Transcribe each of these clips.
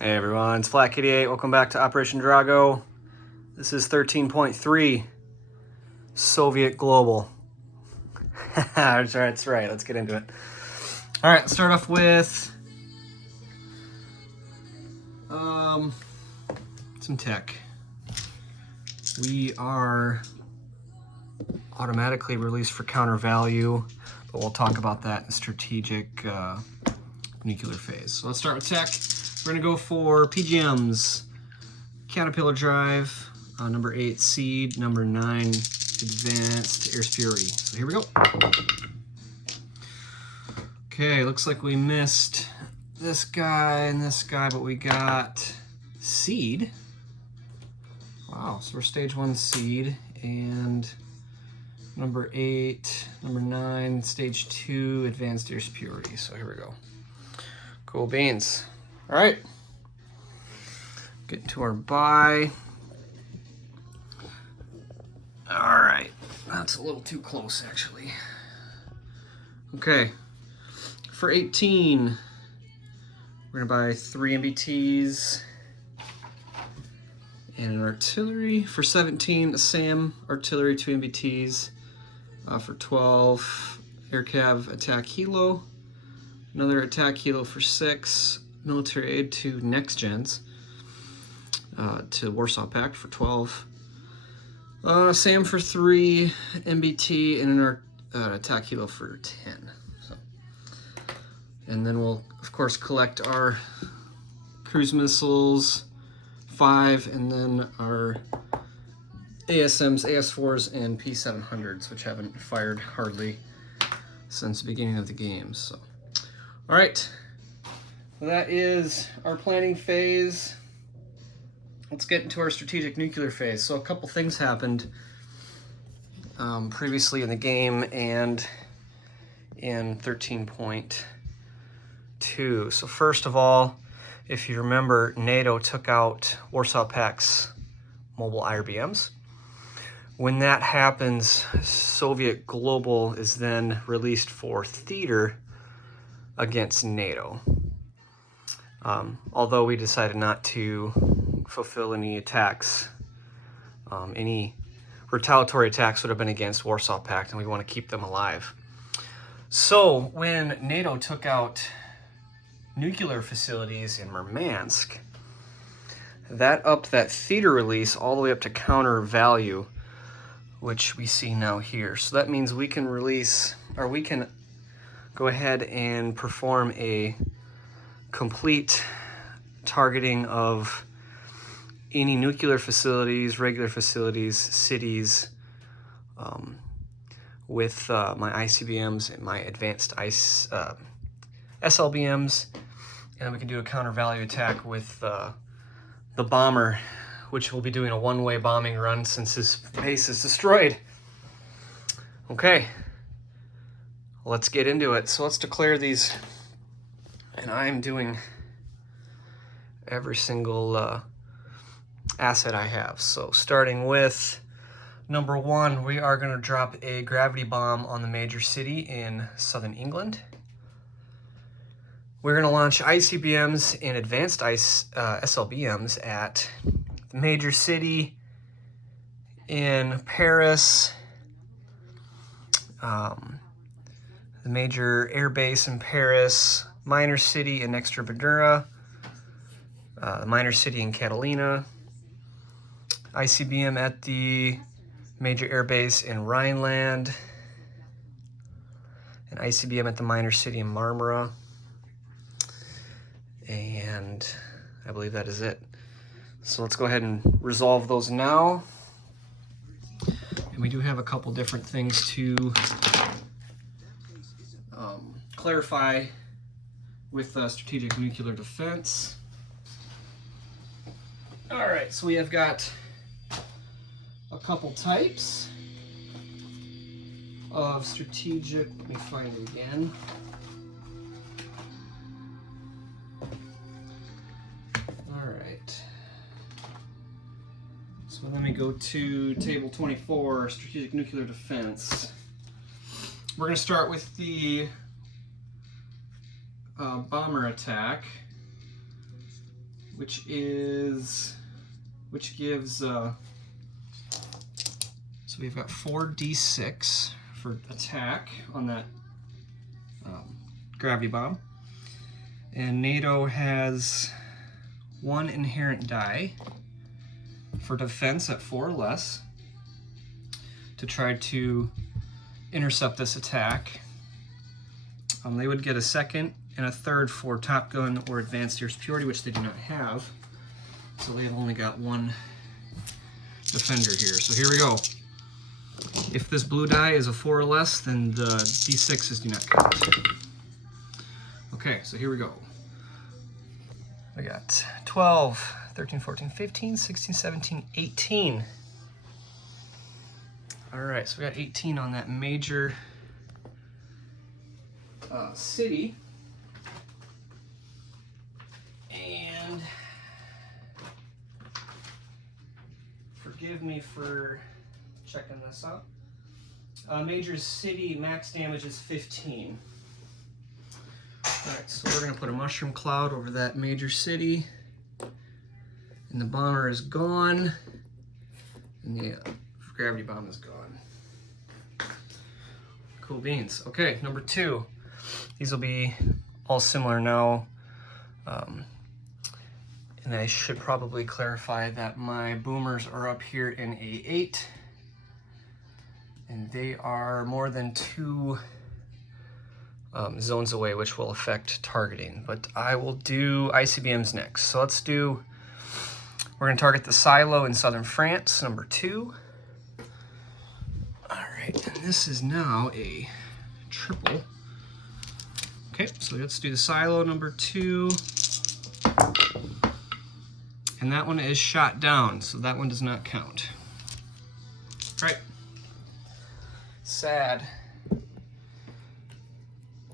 Hey everyone, it's Flat Kitty 8. Welcome back to Operation Drago. This is 13.3 Soviet Global. That's right, let's get into it. Alright, let's start off with some tech. We are automatically released for counter value, but we'll talk about that in strategic nuclear phase. So let's start with tech. We're going to go for PGMs, Caterpillar Drive, number 8 Seed, number 9 Advanced Air Superiority. So here we go. Okay, looks like we missed this guy and this guy, but we got Seed. Wow, so we're stage 1 Seed, and number 8, number 9, stage 2 Advanced Air Superiority. So here we go. Cool beans. All right, get to our buy. All right, that's a little too close actually. Okay, for 18, we're gonna buy 3 MBTs and an artillery. For 17, a SAM artillery, 2 MBTs. For 12, air cav attack helo. Another attack helo for 6. Military aid to next gens, to Warsaw Pact for 12. SAM for 3, MBT, and an attack helo for 10. So, and then we'll, of course, collect our cruise missiles, 5, and then our ASMs, AS4s, and P700s, which haven't fired hardly since the beginning of the game. So, all right. That is our planning phase. Let's get into our strategic nuclear phase. So a couple things happened previously in the game and in 13.2. So first of all, if you remember, NATO took out Warsaw Pact's mobile IRBMs. When that happens, Soviet Global is then released for theater against NATO. Although we decided not to fulfill any attacks, any retaliatory attacks would have been against Warsaw Pact, and we want to keep them alive. So when NATO took out nuclear facilities in Murmansk, that upped that theater release all the way up to counter value, which we see now here. So that means we can release, or we can go ahead and perform a complete targeting of any nuclear facilities, regular facilities, cities, with my ICBMs and my advanced SLBMs, and we can do a counter value attack with the bomber, which will be doing a one-way bombing run since his base is destroyed. Okay, let's get into it. So let's declare these. And I'm doing every single asset I have. So starting with number 1, we are going to drop a gravity bomb on the major city in southern England. We're going to launch ICBMs and advanced SLBMs at the major city in Paris, the major air base in Paris, minor city in Extremadura, the minor city in Catalina, ICBM at the major air base in Rhineland, an ICBM at the minor city in Marmara, and I believe that is it. So let's go ahead and resolve those now. And we do have a couple different things to clarify with strategic nuclear defense. All right, so we have got a couple types of strategic, let me find it again. All right, so let me go to table 24, strategic nuclear defense. We're gonna start with the bomber attack. which gives so we've got 4d6 for attack on that gravity bomb, and NATO has 1 inherent die for defense at 4 or less to try to intercept this attack. They would get a 2nd and a 3rd for Top Gun or Advanced Air Superiority, which they do not have. So they have only got 1 defender here. So here we go. If this blue die is a 4 or less, then the d6s do not count. Okay, so here we go. We got 12, 13, 14, 15, 16, 17, 18. All right, so we got 18 on that major city. And forgive me for checking this out. Major city max damage is 15. Alright, so we're going to put a mushroom cloud over that major city. And the bomber is gone. And the gravity bomb is gone. Cool beans. Okay, number 2. These will be all similar now. And I should probably clarify that my boomers are up here in A8. And they are more than 2 zones away, which will affect targeting. But I will do ICBMs next. So we're going to target the silo in southern France, number 2. All right, and this is now a triple. Okay, so let's do the silo number 2. And that one is shot down, so that one does not count. All right. Sad.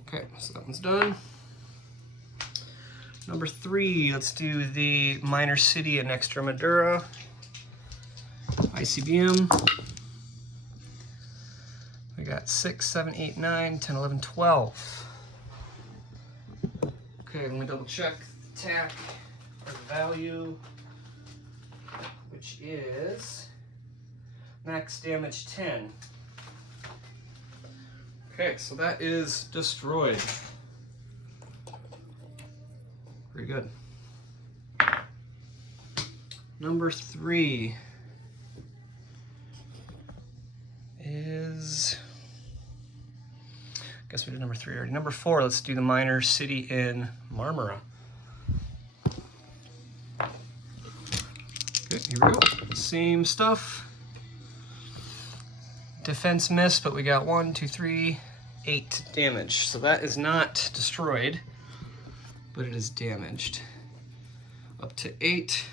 Okay, so that one's done. Number 3, let's do the minor city in Extremadura. ICBM. We got 6, 7, 8, 9, 10, 11, 12. Okay, let me double check the attack or the value, which is max damage 10. Okay, so that is destroyed. Very good. Number 3 is, I guess we did number 3 already. Number 4, let's do the minor city in Marmara. Okay, here we go. Same stuff. Defense miss, but we got 1, 2, 3, 8 damage. So that is not destroyed, but it is damaged. Up to 8.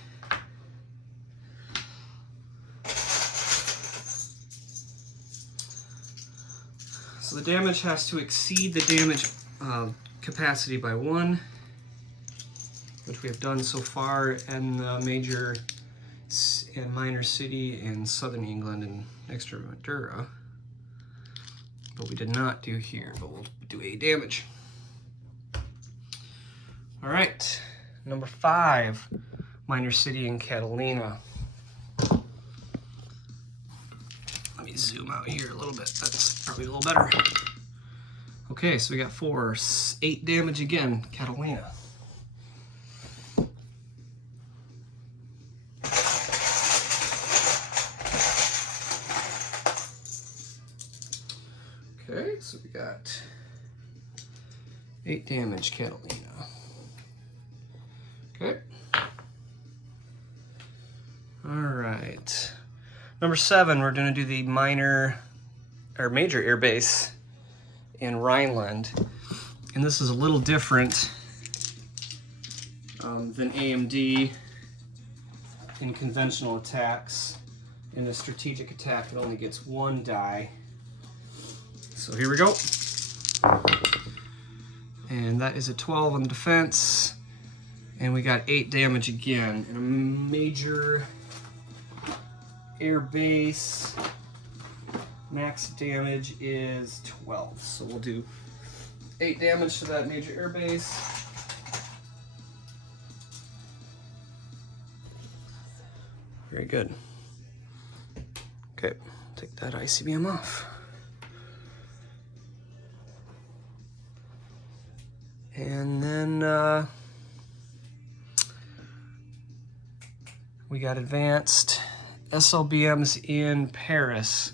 So the damage has to exceed the damage capacity by 1, which we have done so far in the major and minor city in southern England and Extremadura. But we did not do here, but we'll do 8 damage. All right, number 5, minor city in Catalina. Let me zoom out here a little bit. That's probably a little better. Okay, so we got 4, 8 damage again, Catalina. Okay, so we got 8 damage, Catalina. Okay. All right. Number 7, we're going to do the minor or major air base in Rhineland, and this is a little different than AMD in conventional attacks. In a strategic attack, it only gets 1 die. So here we go. And that is a 12 on the defense. And we got 8 damage again. And a major air base, max damage is 12. So we'll do 8 damage to that major air base. Very good. Okay, take that ICBM off. And then we got advanced SLBMs in Paris.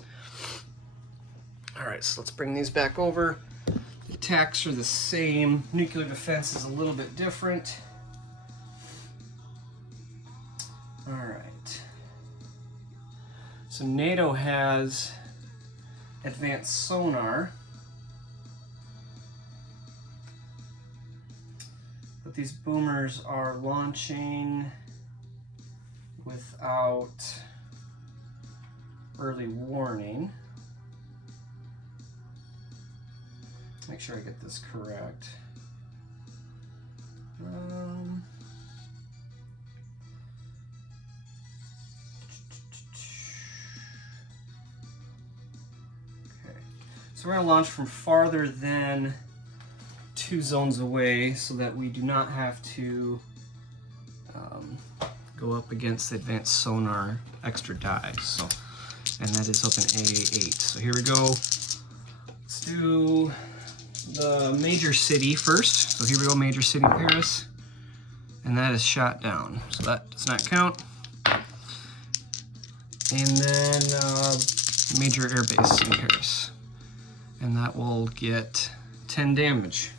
All right, so let's bring these back over. The attacks are the same. Nuclear defense is a little bit different. All right. So NATO has advanced sonar. But these boomers are launching without early warning. Make sure I get this correct. Okay, so we're going to launch from farther than 2 zones away so that we do not have to go up against the advanced sonar extra die. So, and that is up in A8. So here we go. Let's do the major city first. So here we go, major city Paris. And that is shot down. So that does not count. And then major airbase in Paris. And that will get 10 damage.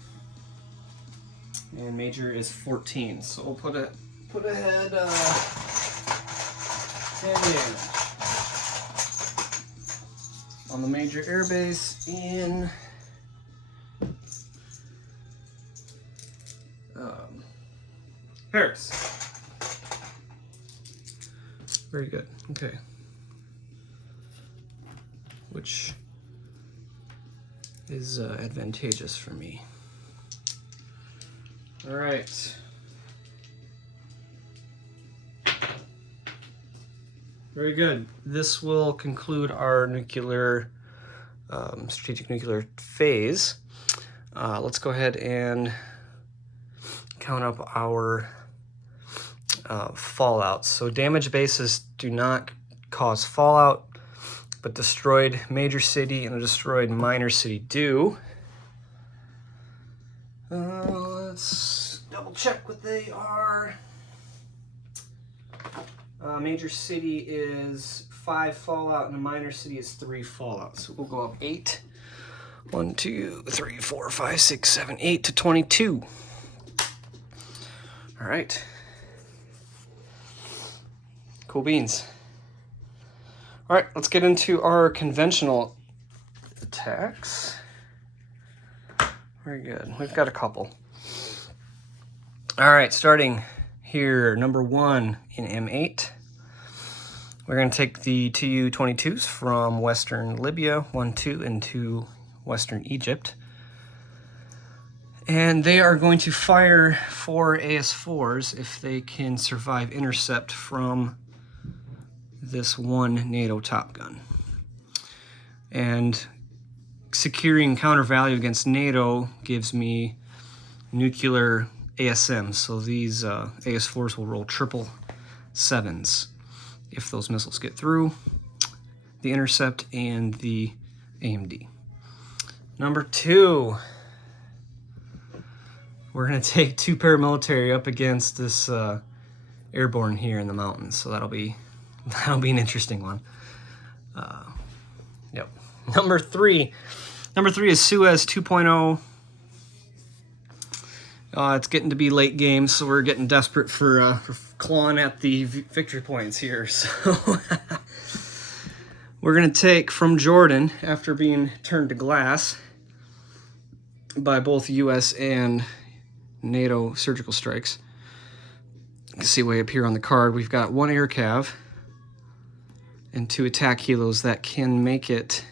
And major is 14. So we'll put ahead 10 damage on the major airbase in Paris. Very good. Okay. Which is advantageous for me. All right. Very good. This will conclude our nuclear, strategic nuclear phase. Let's go ahead and count up our fallout. So damage bases do not cause fallout, but destroyed major city and a destroyed minor city do. Let's double check what they are. Major city is 5 fallout and a minor city is 3 fallout. So we'll go up 8. 1, 2, 3, 4, 5, 6, 7, 8 to 22. All right. Cool beans. All right, let's get into our conventional attacks. Very good. We've got a couple. All right, starting here, number 1 in M8. We're going to take the Tu-22s from Western Libya, 1, 2, and 2 Western Egypt. And they are going to fire 4 AS4s if they can survive intercept from this 1 NATO Top Gun. And securing counter value against NATO gives me nuclear ASMs. So these AS4s will roll 777s if those missiles get through the intercept and the AMD. Number 2, we're going to take 2 paramilitary up against this airborne here in the mountains. So that'll be an interesting one. Yep. Number 3 is Suez 2.0. It's getting to be late game, so we're getting desperate for clawing at the victory points here. So we're going to take from Jordan, after being turned to glass by both U.S. and NATO surgical strikes. You can see way up here on the card, we've got 1 air cav and 2 attack helos that can make it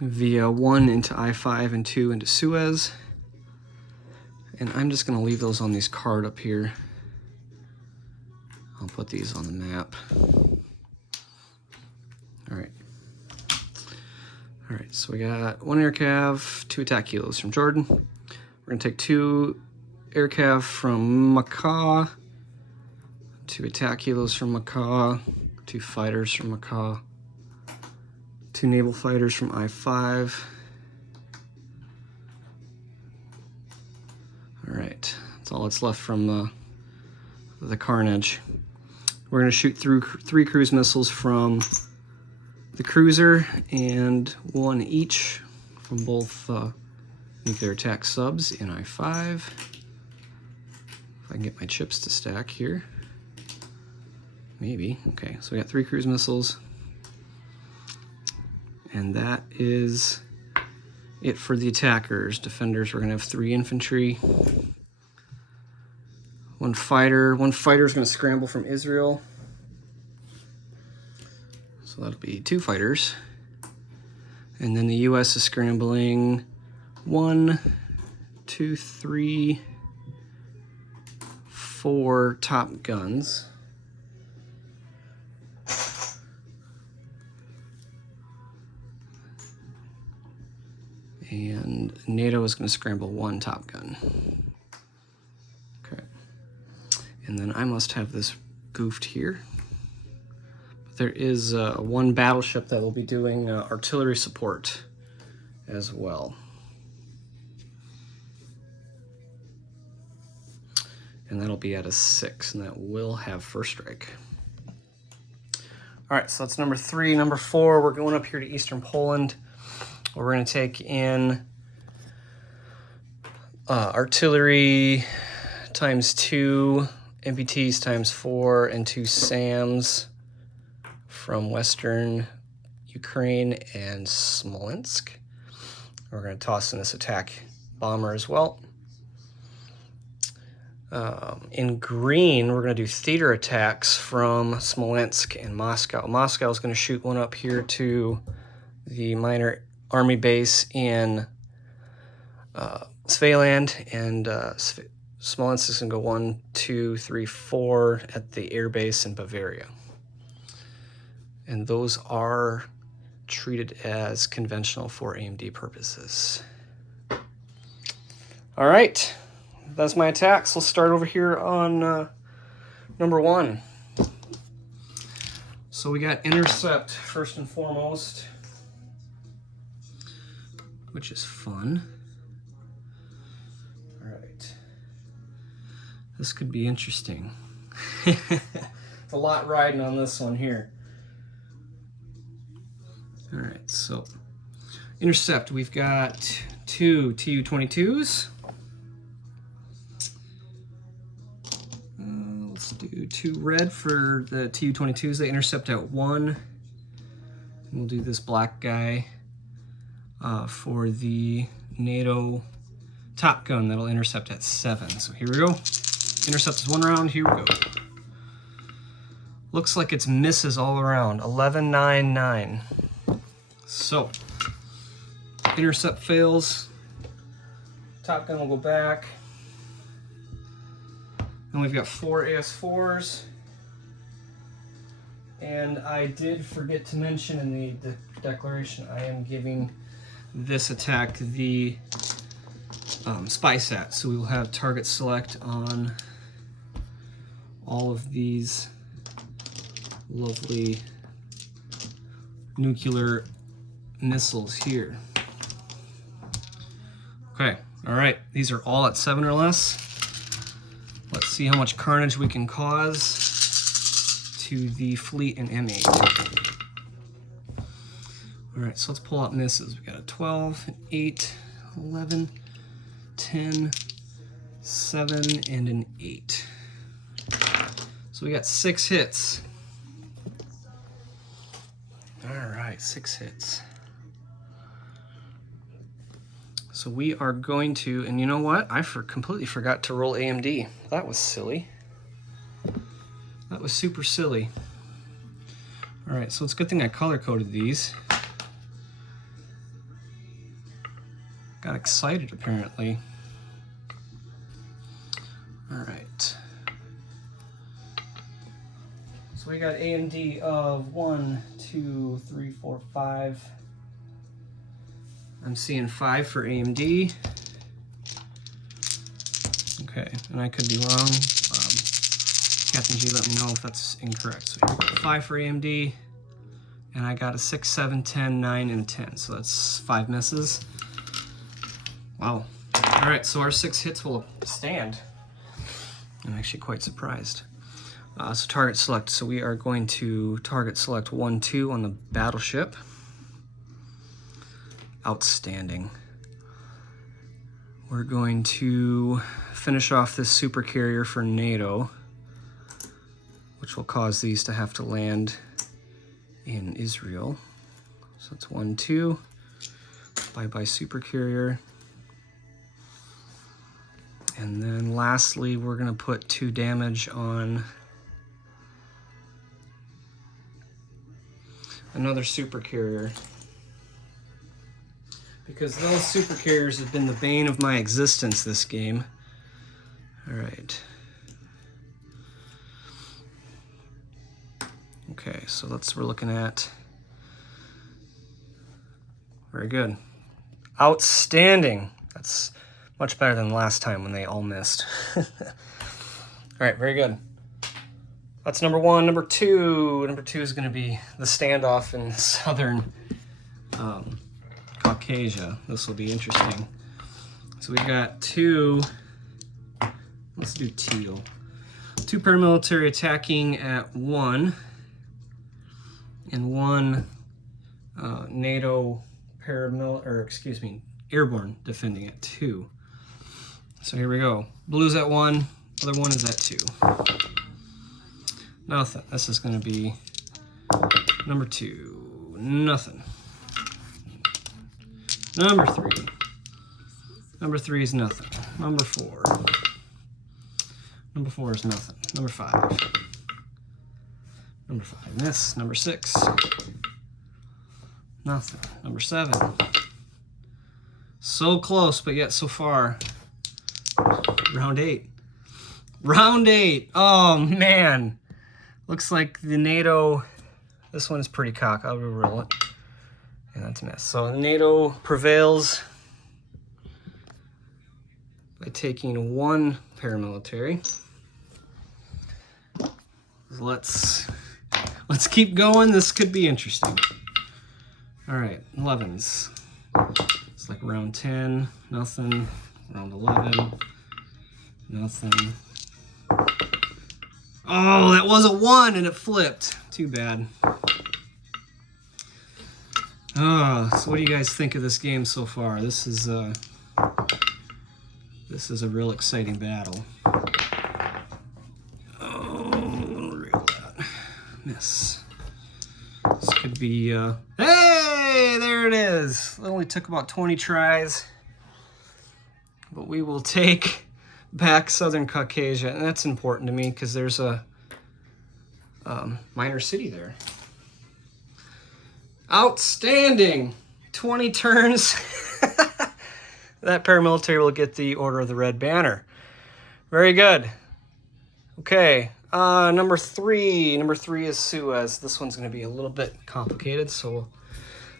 via 1 into I-5 and 2 into Suez. And I'm just going to leave those on these card up here. I'll put these on the map. All right. All right, so we got 1 air cav, 2 attack helos from Jordan. We're going to take 2 air cav from Macaw, 2 attack helos from Macaw, 2 fighters from Macaw, 2 naval fighters from I-5. All right, that's all that's left from the carnage. We're going to shoot through 3 cruise missiles from the cruiser and 1 each from both nuclear attack subs in I-5. If I can get my chips to stack here. Maybe. Okay, so we got 3 cruise missiles. And that is it for the attackers. Defenders, we're going to have 3 infantry. 1 fighter. 1 fighter is going to scramble from Israel. So that'll be 2 fighters. And then the US is scrambling 1, 2, 3, 4 top guns. And NATO is going to scramble 1 top gun. Okay. And then I must have this goofed here. But there is 1 battleship that will be doing artillery support as well. And that'll be at a 6, and that will have first strike. All right, so that's number 3. Number 4, we're going up here to Eastern Poland. We're going to take in artillery ×2, MBTs ×4, and 2 SAMs from Western Ukraine and Smolensk. We're going to toss in this attack bomber as well. In green, we're going to do theater attacks from Smolensk and Moscow. Moscow is going to shoot 1 up here to the minor army base in Svealand, and Smolensk is going to go 1, 2, 3, 4 at the air base in Bavaria. And those are treated as conventional for AMD purposes. All right, that's my attacks. We'll start over here on number 1. So we got intercept first and foremost, which is fun. All right. This could be interesting. It's a lot riding on this one here. All right, so intercept, we've got 2 Tu-22s. Let's do 2 red for the Tu-22s. They intercept at 1. And we'll do this black guy for the NATO Top Gun that'll intercept at 7. So here we go. Intercept is 1 round. Here we go. Looks like it's misses all around. 11, 9, 9. So intercept fails. Top Gun will go back. And we've got 4 AS4s. And I did forget to mention in the declaration, I am giving this attack the spy sat. So we will have target select on all of these lovely nuclear missiles here. Okay, all right, these are all at 7 or less. Let's see how much carnage we can cause to the fleet and M8. All right, so let's pull out misses. We got a 12, an 8, 11, 10, 7, and an 8. So we got 6 hits. All right, 6 hits. So we are going to, and you know what? I completely forgot to roll AMD. That was silly. That was super silly. All right, so it's a good thing I color-coded these. Got excited, apparently. All right. So we got AMD of 1, 2, 3, 4, 5. I'm seeing 5 for AMD. Okay, and I could be wrong. Captain G, let me know if that's incorrect. So here we go, 5 for AMD, and I got a 6, 7, 10, 9, and a 10. So that's 5 misses. Wow. All right, so our 6 hits will stand. I'm actually quite surprised. So target select. So we are going to target select 1, 2 on the battleship. Outstanding. We're going to finish off this super carrier for NATO, which will cause these to have to land in Israel. So it's 1, 2. Bye-bye super carrier. And then lastly, we're gonna put 2 damage on another super carrier, because those super carriers have been the bane of my existence this game. All right. Okay, so we're looking at, very good. Outstanding. That's much better than last time when they all missed. All right, very good. That's number 1. Number 2. Number 2 is going to be the standoff in southern Caucasia. This will be interesting. So we got 2. Let's do teal. 2 paramilitary attacking at 1, and 1 NATO airborne defending at 2. So here we go. Blue's at 1, other one is at 2. Nothing. This is going to be number 2. Nothing. Number 3. Number 3 is nothing. Number 4. Number 4 is nothing. Number 5. Number 5, miss. Number 6. Nothing. Number 7. So close, but yet so far. Round 8. Round 8. Oh, man. Looks like the NATO, this one is pretty cock. I'll re-roll it. And that's a miss. So NATO prevails by taking 1 paramilitary. Let's keep going. This could be interesting. All right, 11s. It's like round 10, nothing. Round 11, nothing. Oh, that was a 1 and it flipped. Too bad. Oh, so what do you guys think of this game so far? This is a real exciting battle. Oh, reel that. Miss. This could be, hey, there it is. It only took about 20 tries. But we will take back Southern Caucasia, and that's important to me because there's a minor city there. Outstanding! 20 turns. That paramilitary will get the Order of the Red Banner. Very good. Okay, number 3. Number 3 is Suez. This one's going to be a little bit complicated, so we'll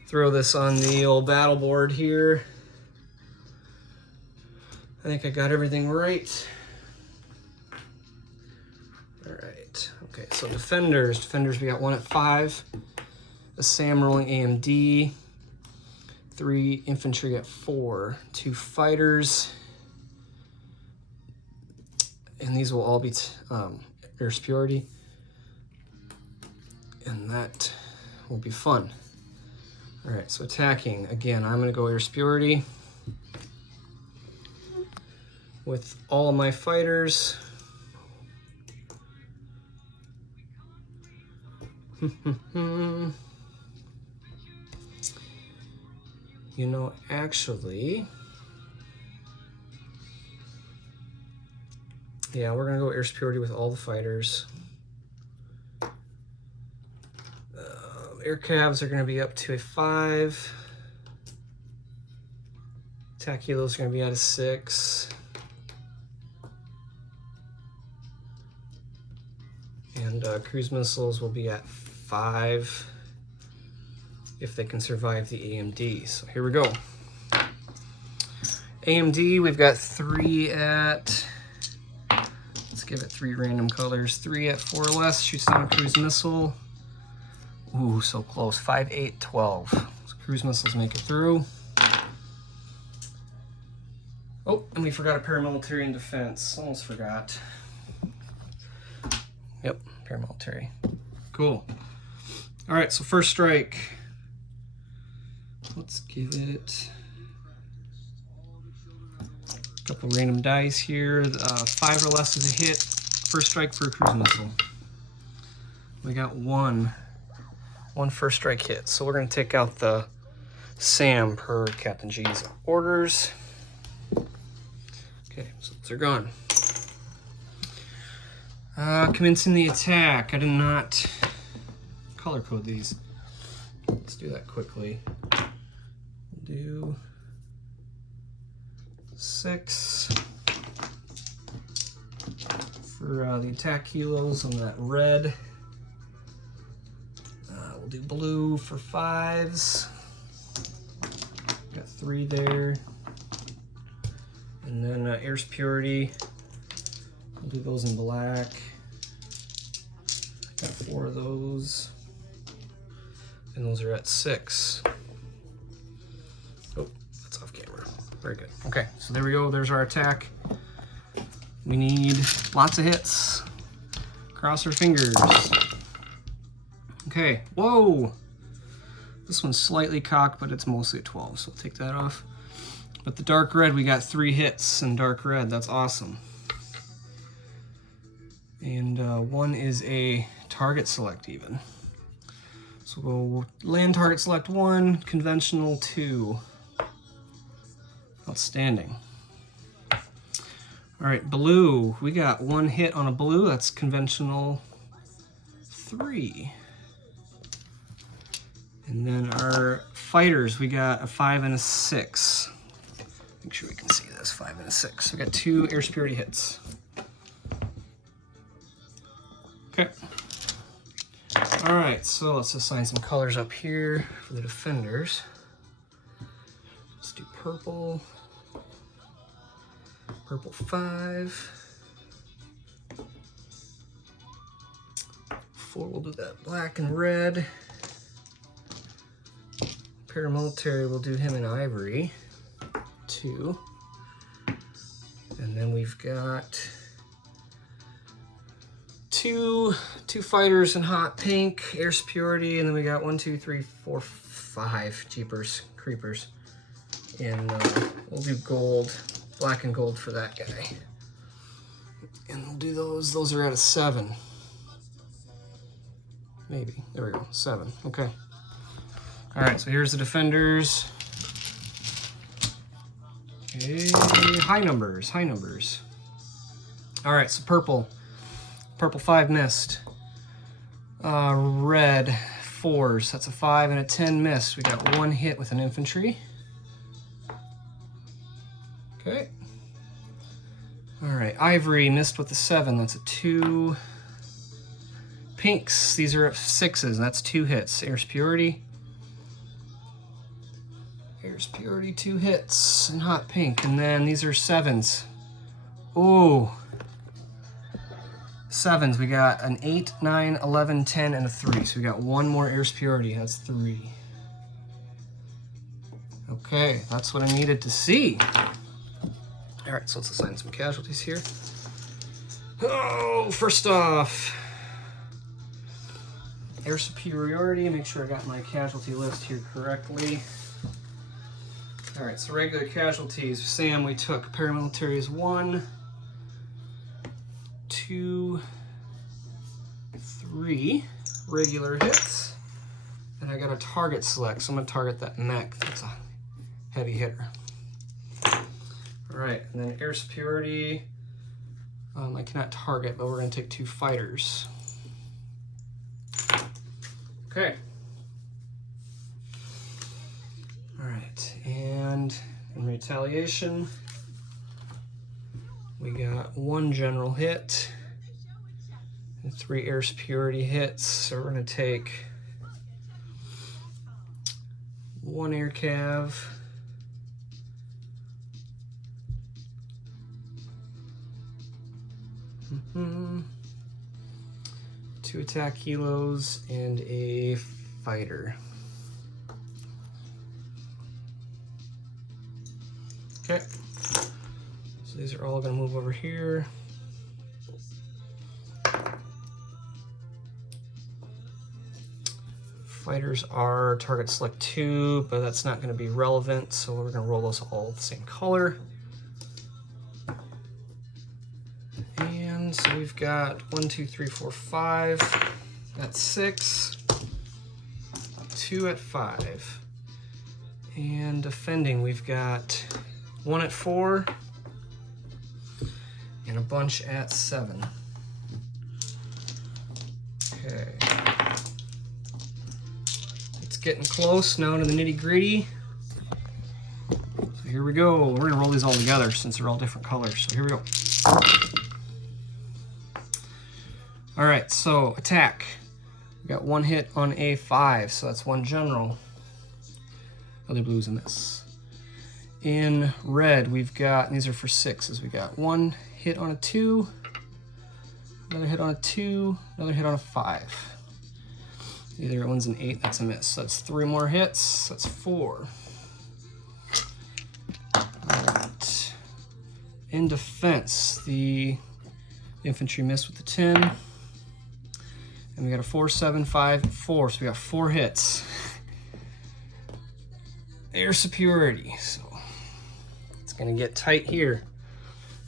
throw this on the old battle board here. I think I got everything right. All right. Okay, so defenders. Defenders, we got 1 at 5. A SAM rolling AMD. 3 infantry at 4. 2 fighters. And these will all be air superiority. And that will be fun. All right, so attacking. Again, I'm going to go air superiority with all of my fighters. You know, actually, yeah, we're gonna go air superiority with all the fighters. Air cavs are gonna be up to a 5. Attack helos are gonna be at a 6. And cruise missiles will be at 5 if they can survive the AMD. So here we go. AMD, we've got 3 at, let's give it 3 random colors. 3 at 4 or less, shoots down a cruise missile. Ooh, so close. 5, 8, 12. So cruise missiles make it through. Oh, and we forgot a paramilitary and defense. Almost forgot. Yep, paramilitary. Cool. All right, so first strike. Let's give it a couple random dice here. 5 or less is a hit. First strike for a cruise missile. We got one first strike hit. So we're going to take out the SAM per Captain G's orders. Okay, so those are gone. Commencing the attack. I did not color code these. Let's do that quickly. Do 6 for the attack kilos on that red. We'll do blue for 5s. Got 3 there. And then Air's Purity. We'll do those in black. Got 4 of those. And those are at 6. Oh, that's off camera. Very good. Okay, so there we go. There's our attack. We need lots of hits. Cross our fingers. Okay, whoa! This one's slightly cocked, but it's mostly a 12, so we'll take that off. But the dark red, we got 3 hits in dark red. That's awesome. And one is a target select even. So we'll land target select 1, conventional 2. Outstanding. All right, blue. We got 1 hit on a blue. That's conventional 3. And then our fighters, we got a 5 and a 6. Make sure we can see this, 5 and a 6. We got 2 Air Purity hits. Okay. All right, so let's assign some colors up here for the defenders. Let's do purple. Purple 5. 4, we'll do that black and red. Paramilitary, we'll do him in ivory. 2. And then we've got two fighters in hot pink, Air's Purity, and then we got 1, 2, 3, 4, 5 Jeepers Creepers. And we'll do gold, black and gold for that guy. And we'll do those. Those are at a 7. Maybe. There we go. 7. Okay. All right, so here's the defenders. Okay, high numbers, high numbers. All right, so purple. Purple 5 missed. Red 4s. That's a 5 and a 10 missed. We got 1 hit with an infantry. Okay. All right, ivory missed with a 7. That's a 2. Pinks, these are 6s. That's 2 hits. Air's Purity. Air's Purity, 2 hits in hot pink. And then these are 7s. Ooh. 7s, we got an 8, 9, 11, 10, and a 3. So we got 1 more Air's Purity. That's 3. Okay, that's what I needed to see. All right, so let's assign some casualties here. Oh, first off, Air Superiority. Make sure I got my casualty list here correctly. All right, so regular casualties. Sam, we took paramilitary is 1, 2, 3 regular hits. And I got a target select, so I'm gonna target that mech. That's a heavy hitter. All right, and then Air Superiority. I cannot target, but we're gonna take 2 fighters. Okay. All right, and in retaliation, we got 1 general hit and 3 Air Purity hits. So we're gonna take 1 Air Cav, 2 attack helos and a fighter. Okay, so these are all going to move over here. Fighters are target select 2, but that's not going to be relevant, so we're going to roll those all the same color. And so we've got 1, 2, 3, 4, 5. That's 6. 2 at 5. And defending, we've got 1 at 4 and a bunch at 7. Okay. It's getting close now to the nitty-gritty. So here we go. We're going to roll these all together since they're all different colors. So here we go. All right, so attack. We got 1 hit on A5, so that's 1 general. Other blues in this. In red, we've got, and these are for 6s, we got 1 hit on a 2, another hit on a 2, another hit on a 5. Either one's an 8, that's a miss. So that's 3 more hits, that's 4. All right. In defense, the infantry missed with the 10. And we got a 4, 7, 5, 4, so we got 4 hits. Air superiority, so it's gonna get tight here.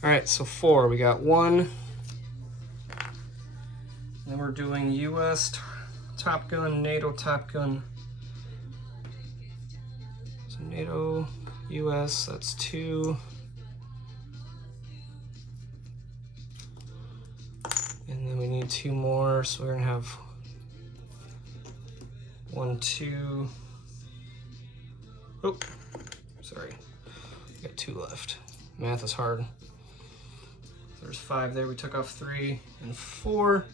All right, so 4, we got 1. Then we're doing US Top Gun, NATO Top Gun. So NATO, US, that's 2. And then we need 2 more, so we're gonna have 1, 2. Oh, sorry. We got 2 left. Math is hard. There's 5 there. We took off 3 and 4.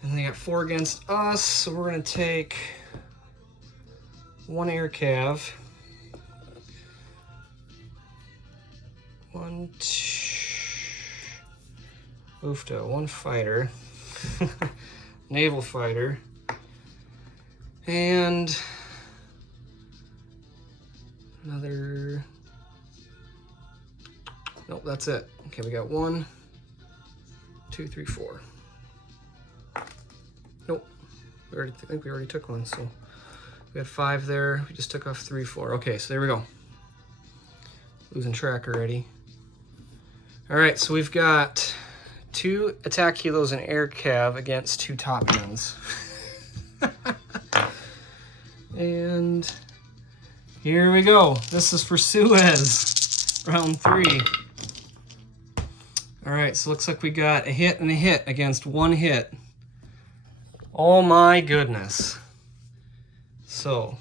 And then they got 4 against us, so we're gonna take 1 air cav. 1, 2. Oofta, 1 fighter. Naval fighter. And another. Nope, that's it. Okay, we got 1, 2, 3, 4. Nope, I think we already took 1. So we had 5 there. We just took off 3, 4. Okay, so there we go. Losing track already. All right, so we've got 2 attack helos and air cav against 2 top guns. And here we go. This is for Suez, round 3. All right, so looks like we got a hit and a hit against 1 hit. Oh my goodness. So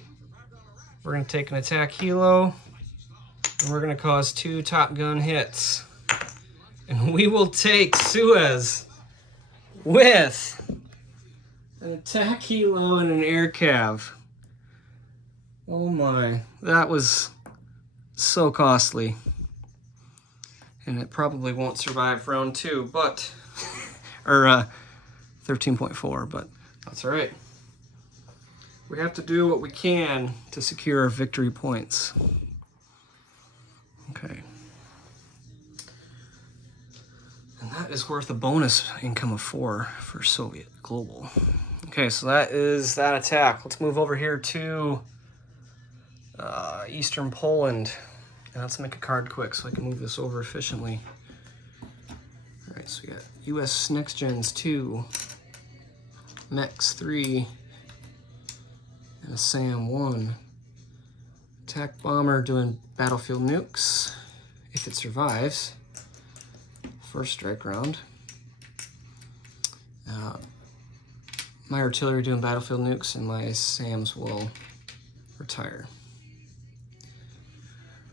we're gonna take an attack helo and we're gonna cause 2 Top Gun hits. And we will take Suez with an attack helo and an air cav. Oh my, that was so costly. And it probably won't survive round 2, but, or 13.4, but that's all right. We have to do what we can to secure our victory points. Okay. And that is worth a bonus income of 4 for Soviet Global. Okay, so that is that attack. Let's move over here to Eastern Poland. And let's make a card quick so I can move this over efficiently. All right, so we got US Next Gens 2, Mex 3, and a SAM 1. Attack bomber doing battlefield nukes, if it survives. First strike round. My artillery doing battlefield nukes, and my SAMs will retire.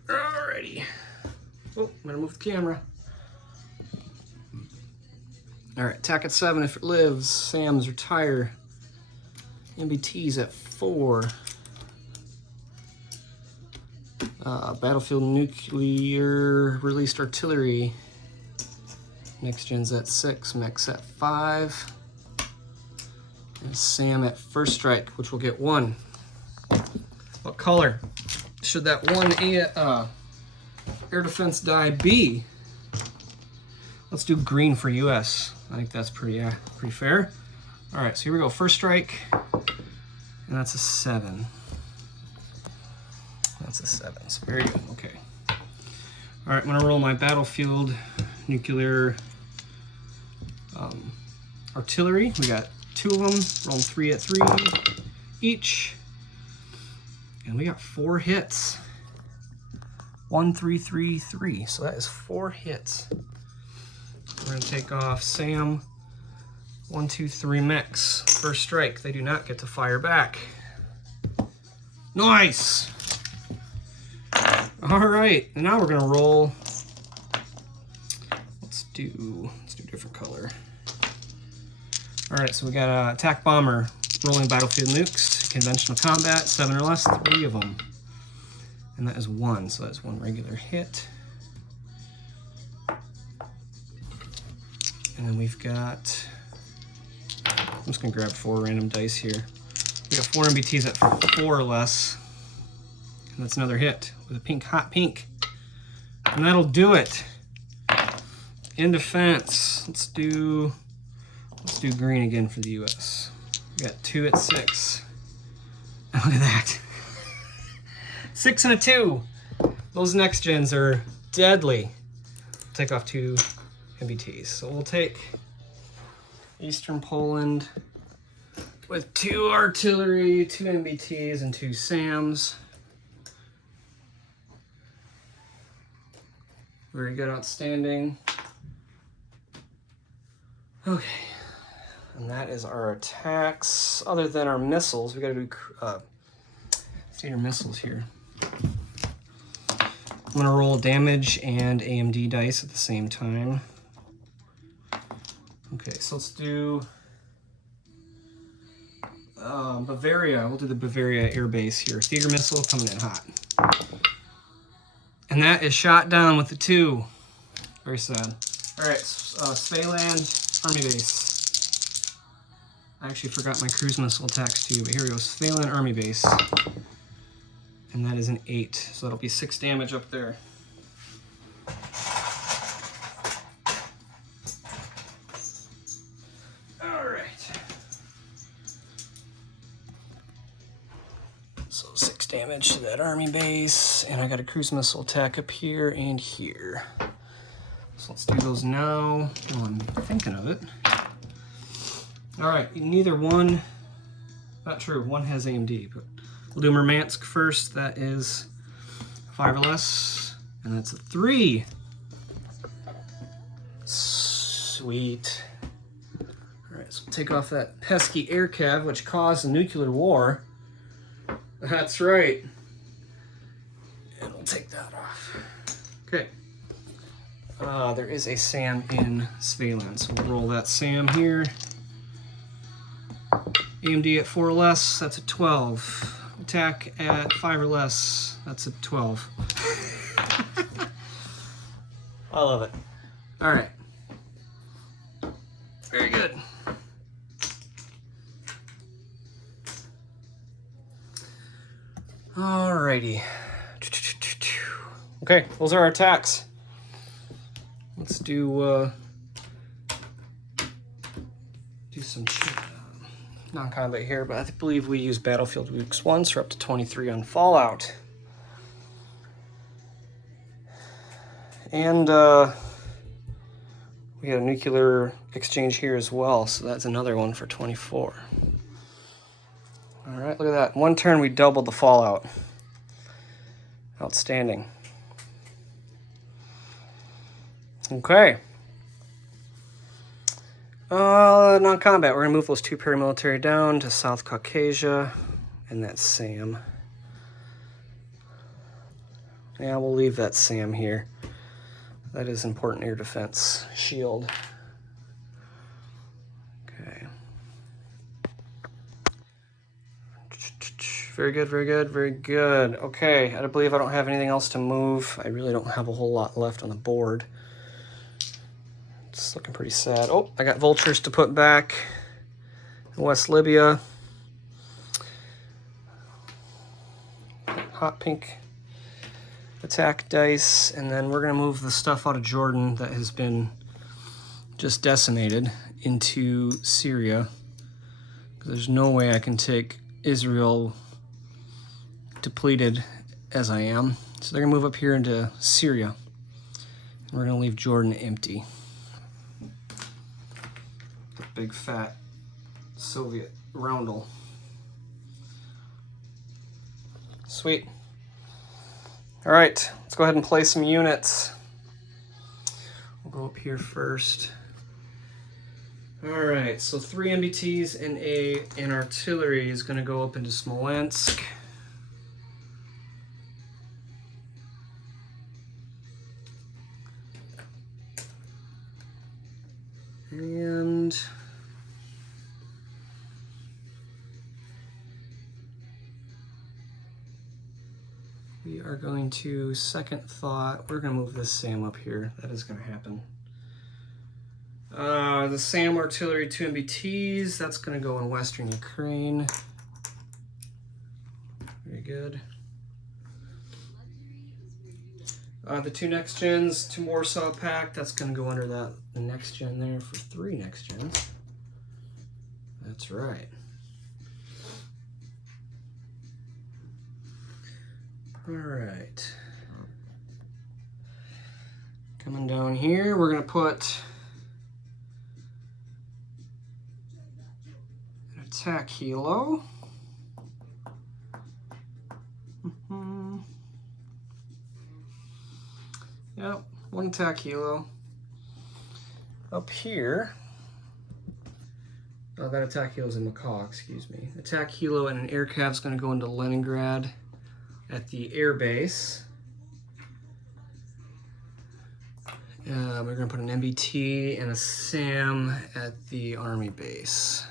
Alrighty. Oh, I'm gonna move the camera. Alright, attack at 7 if it lives. SAMs retire. MBT's at 4. Battlefield nuclear released artillery. Next gen's at 6, mech's at 5. And Sam at first strike, which will get 1. What color should that one air defense die be? Let's do green for US. I think that's pretty fair. All right, so here we go. First strike, and that's a 7. That's a 7. So very good. Okay. All right, I'm gonna roll my battlefield nuclear artillery. We got 2 of them. Rolling 3 at 3 each, and we got 4 hits. 1, 3, 3, 3. So that is 4 hits. We're gonna take off Sam. 1, 2, 3 mechs. First strike. They do not get to fire back. Nice. All right, and now we're gonna roll. Let's do a different color. All right, so we got a attack bomber, rolling battlefield nukes, conventional combat, 7 or less, 3 of them, and that is 1. So that's 1 regular hit. And then we've got. I'm just gonna grab 4 random dice here. We got 4 MBTs at 4 or less. And that's another hit with a pink, hot pink. And that'll do it. In defense, let's do green again for the US. We got 2 at 6. Look at that. 6 and a 2. Those next gens are deadly. Take off 2 MBTs. So we'll take Eastern Poland with 2 artillery, 2 MBTs, and 2 SAMs. Very good, outstanding. Okay, and that is our attacks. Other than our missiles, we gotta do theater missiles here. I'm gonna roll damage and AMD dice at the same time. Okay, so let's do Bavaria. We'll do the Bavaria Air Base here. Theater missile coming in hot. And that is shot down with the 2. Very sad. All right, Svealand Army Base. I actually forgot my cruise missile attacks too, but here we go. Svealand Army Base. And that is an 8, so that'll be 6 damage up there. All right. So 6 damage to that army base, and I got a cruise missile attack up here and here. So let's do those now while I'm thinking of it. All right, neither one, not true, one has AMD, but we'll do Murmansk first. That is 5 or less, and that's a 3. Sweet. All right, so we'll take off that pesky air cav, which caused a nuclear war. That's right. And we'll take that off. Okay. There is a SAM in Svealand, so we'll roll that SAM here. AMD at 4 or less, that's a 12. Attack at 5 or less, that's a 12. I love it. All right. Very good. Alrighty. Okay, those are our attacks. Let's do some non-combat here, but I believe we use Battlefield Weeks once, or up to 23 on Fallout. And we had a nuclear exchange here as well, so that's another one for 24. All right, look at that. One turn we doubled the Fallout. Outstanding. Okay. Non-combat, we're gonna move those 2 paramilitary down to South Caucasia, and that's SAM. Yeah, we'll leave that SAM here. That is important air defense shield. Okay. Very good, very good, very good. Okay, I believe I don't have anything else to move. I really don't have a whole lot left on the board. It's looking pretty sad. Oh, I got vultures to put back in West Libya. Hot pink attack dice, and then we're gonna move the stuff out of Jordan that has been just decimated into Syria. There's no way I can take Israel depleted as I am. So they're gonna move up here into Syria. And we're gonna leave Jordan empty. The big fat Soviet roundel. Sweet. All right, let's go ahead and play some units. We'll go up here first. All right, so 3 MBTs and artillery is gonna go up into Smolensk. And we are going to, second thought, we're gonna move this SAM up here. That is gonna happen. The SAM artillery 2 MBTs, that's gonna go in Western Ukraine. Very good. The 2 next gens, 2 Warsaw Pact, that's gonna go under the next gen there for 3 next gens. That's right. All right. Coming down here, we're gonna put an attack helo. Yep, 1 attack helo. Up here, oh, that attack helo is in Macaw, excuse me. Attack helo and an air cav is going to go into Leningrad at the air base. We're going to put an MBT and a SAM at the army base.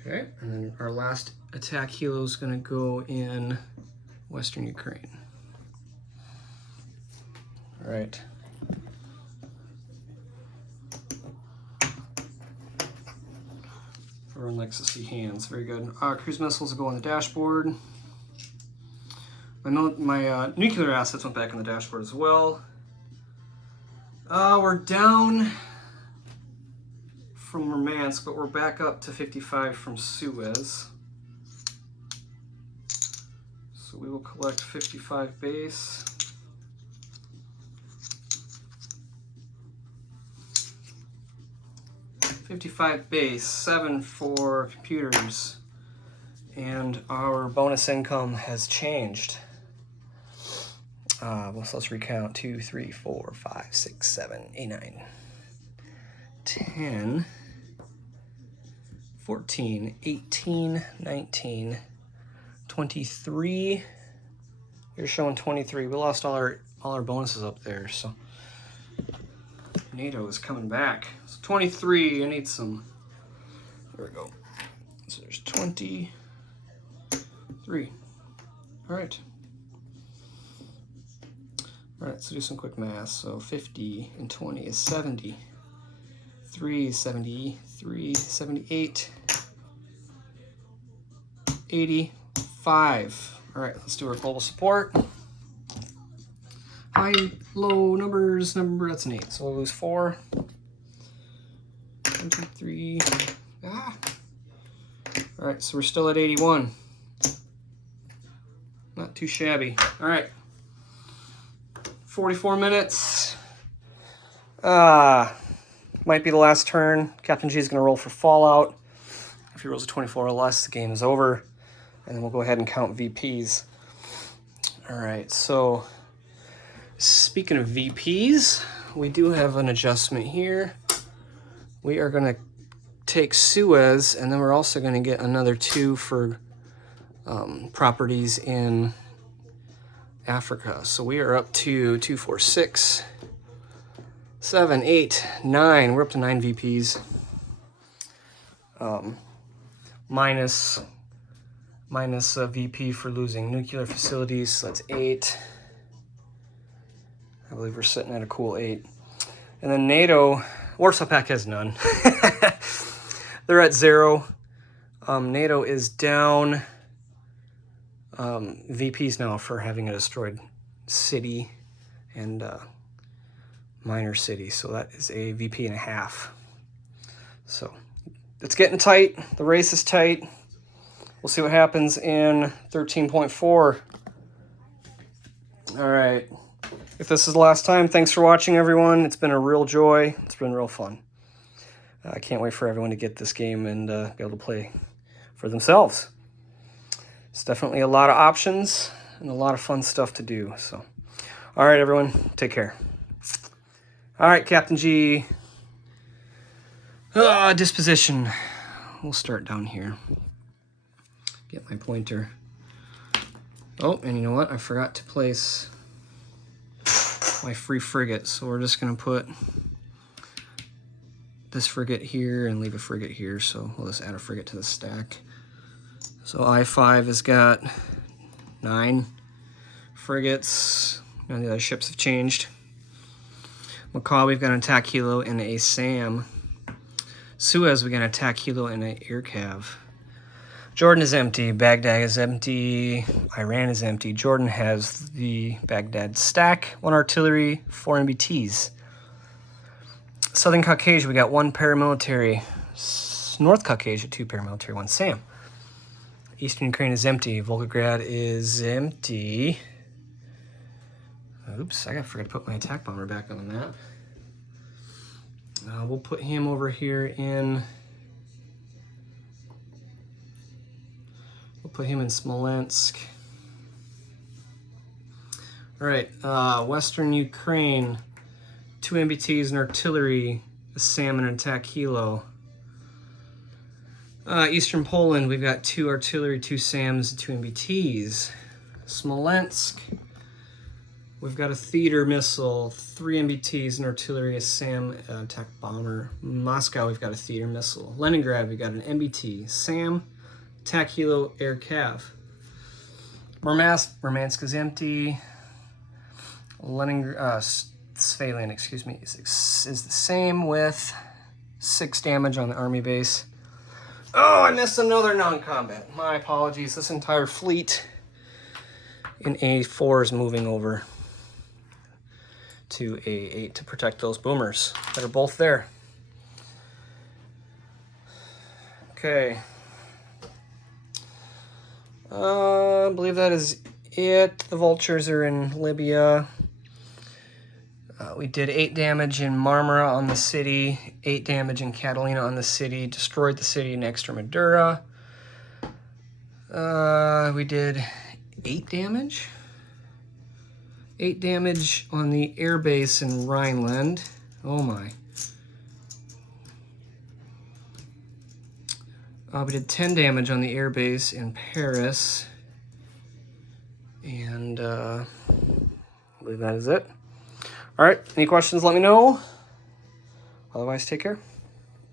Okay, and then our last attack helo is going to go in Western Ukraine. All right. Everyone likes to see hands. Very good. Cruise missiles will go on the dashboard. My nuclear assets went back on the dashboard as well. We're down from Murmansk, but we're back up to 55 from Suez. So we will collect 55 base. $55 base, 7 for computers, and our bonus income has changed. So let's recount 2, 3, 4, 5, 6, 7, 8, 9, 10, 14, 18, 19, 23. You're showing 23. We lost all our bonuses up there, so NATO is coming back. So 23, I need some. There we go. So there's 23. All right. All right, so do some quick math. So 50 and 20 is 70. 3 is 73, 78, 85. All right, let's do our global support. High, low numbers, that's an 8. So we'll lose 4. 1, 2, 3. All right, so we're still at 81. Not too shabby. All right. 44 minutes. Might be the last turn. Captain G is going to roll for Fallout. If he rolls a 24 or less, the game is over. And then we'll go ahead and count VPs. All right, so speaking of VPs, we do have an adjustment here. We are going to take Suez, and then we're also going to get another 2 for properties in Africa. So we are up to 2, 4, 6, 7, 8, 9. We're up to 9 VPs. Minus a VP for losing nuclear facilities, so that's 8. I believe we're sitting at a cool 8. And then NATO, Warsaw Pact has none. They're at 0. NATO is down VPs now for having a destroyed city and minor city. So that is a VP and a half. So it's getting tight. The race is tight. We'll see what happens in 13.4. All right. If this is the last time, thanks for watching, everyone. It's been a real joy. It's been real fun. I can't wait for everyone to get this game and be able to play for themselves. It's definitely a lot of options and a lot of fun stuff to do. So, all right, everyone, take care. All right, Captain G. Disposition. We'll start down here. Get my pointer. Oh, and you know what? I forgot to place my free frigate, so we're just going to put this frigate here and leave a frigate here, so we'll just add a frigate to the stack. So I-5 has got 9 frigates. None of the other ships have changed. Macaw, we've got an attack helo and a SAM. Suez, we got an attack helo and an air cav. Jordan is empty. Baghdad is empty. Iran is empty. Jordan has the Baghdad stack, 1 artillery, 4 NBTs. Southern Caucasia, we got 1 paramilitary. North Caucasia, 2 paramilitary, 1 SAM. Eastern Ukraine is empty. Volgograd is empty. Oops, I forgot to put my attack bomber back on the map. We'll put him over here in... We'll put him in Smolensk. All right, Western Ukraine, 2 MBTs and artillery, a SAM and an attack helo. Eastern Poland, we've got 2 artillery, 2 SAMs, 2 MBTs. Smolensk, we've got a theater missile, 3 MBTs and artillery, a SAM, attack bomber. Moscow, we've got a theater missile. Leningrad, we've got an MBT, SAM, attack helo, air cav. Murmansk is empty. Leningrad, Svalin, excuse me, is the same with 6 damage on the army base. Oh, I missed another non-combat. My apologies. This entire fleet in A4 is moving over to A8 to protect those boomers that are both there. Okay. I believe that is it. The vultures are in Libya. We did 8 damage in Marmara on the city, 8 damage in Catalina on the city, destroyed the city in Extremadura. We did 8 damage? 8 damage on the air base in Rhineland. Oh my. We did 10 damage on the air base in Paris. And I believe that is it. All right, any questions, let me know. Otherwise, take care.